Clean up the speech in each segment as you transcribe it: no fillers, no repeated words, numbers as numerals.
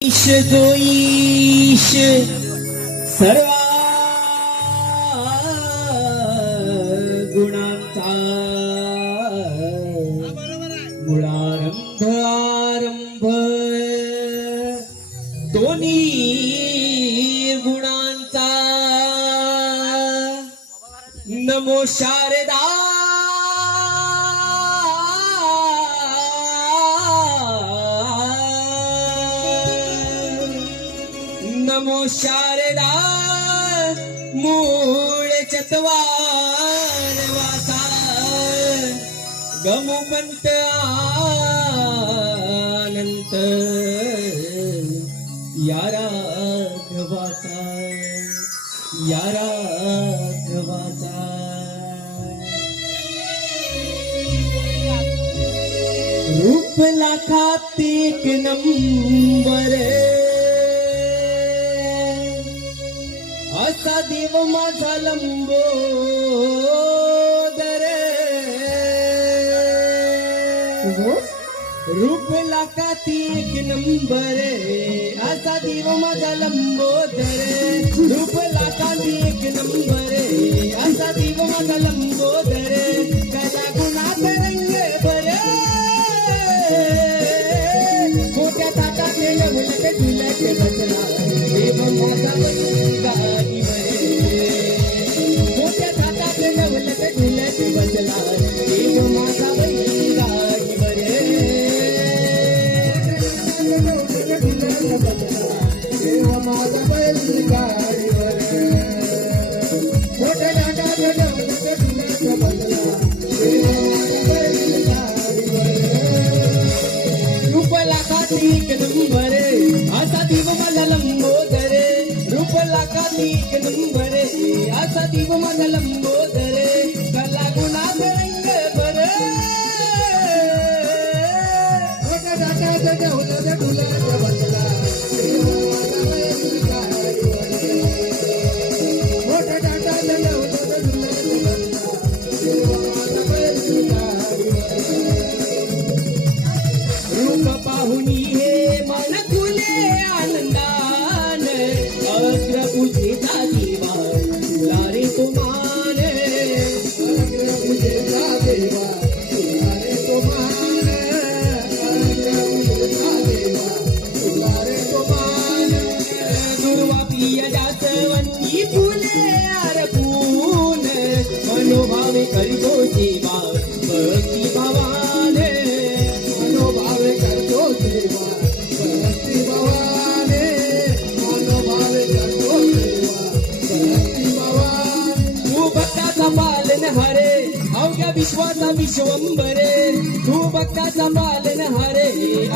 ईश जो ईश सर्वा गुणांचा मुळारंभ आरंभ दोन्ही गुणांचा नमो शारदा नमो शारदा मूळ चत्वार वासा गमुपंत अनंत या राघवाचा रूप लाखात एक नंबर असा देव माझा लंबोदर रूप लाखात एक नंबर असा देव माझा लंबोदर रूप लाखात एक नंबर असा देव माझा लंबोदर कला गुणात रंग बर मोठ्या ताटात उलट तुलट बसला देव माझा गाडी मोठ्या ताटात उलट तुलट बसला देव माझा गाडी देव माझा गाडीवर मोठ्या ताटात उलट तुलट बसला देव माझा रूप लाखात एक नंबर असा देव माझा लंबोदर रूप लाखात एक नंबर असा देव माझा लंबोदर कला गुणात रंग बर मोठ्या ताटात उलट तुलट बसला देव माझा गाडीवर मोठ्या ताटात उलट तुलट बसला देव माझा रूप पाहुनी हे मन फुले आनंदान अग्रपूजेचा देवा तुला रे तो मान अग्रपूजेचा देवा तुला रे तो मान अग्रपूजेचा देवा तुला रे तो मान दुर्वा प्रिय जासवंती फुले अर्पून मनोभावे करितो सेवा भक्ती भावाने मनोभावे करतो सेवा भक्ती भावाने मनोभावे करतो सेवा भक्ती भावाने तू भक्ताचा पालन हरे अवघ्या विश्वाचा विश्वंभरे तू भक्ताचा पालन हरे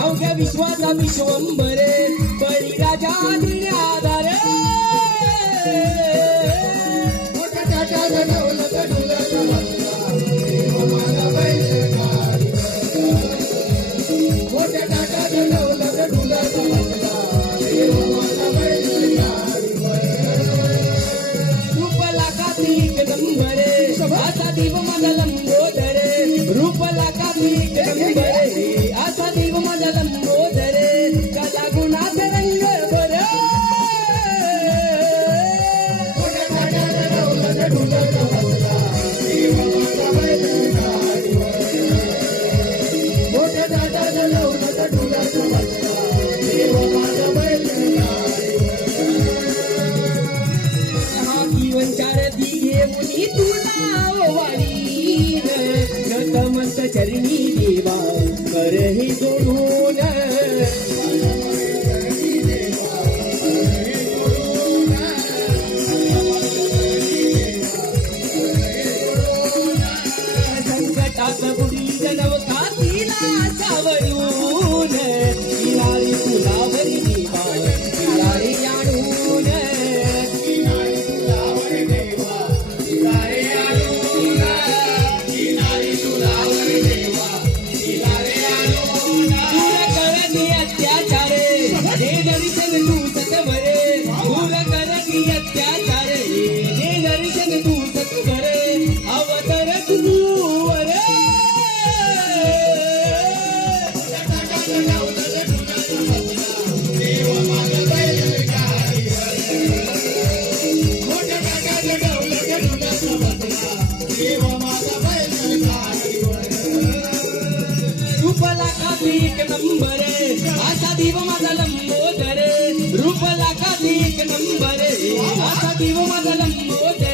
अवघ्या विश्वाचा विश्वंभरे बळीराजा आधार मोठ्या ताटात उलट तुलट बसला देव माझा मोठ्या ताटात उलट तुलट बसला देव माझा रूप लाखात एक नंबर असा देव माझा लंबोदर रूप लाखात एक नंबर असा देव माझा लंबोदर कला लाखाधिक नंबर असा देव माझा लंबोदर रूप लाखाधिक नंबर असा देव माझा लंबोदर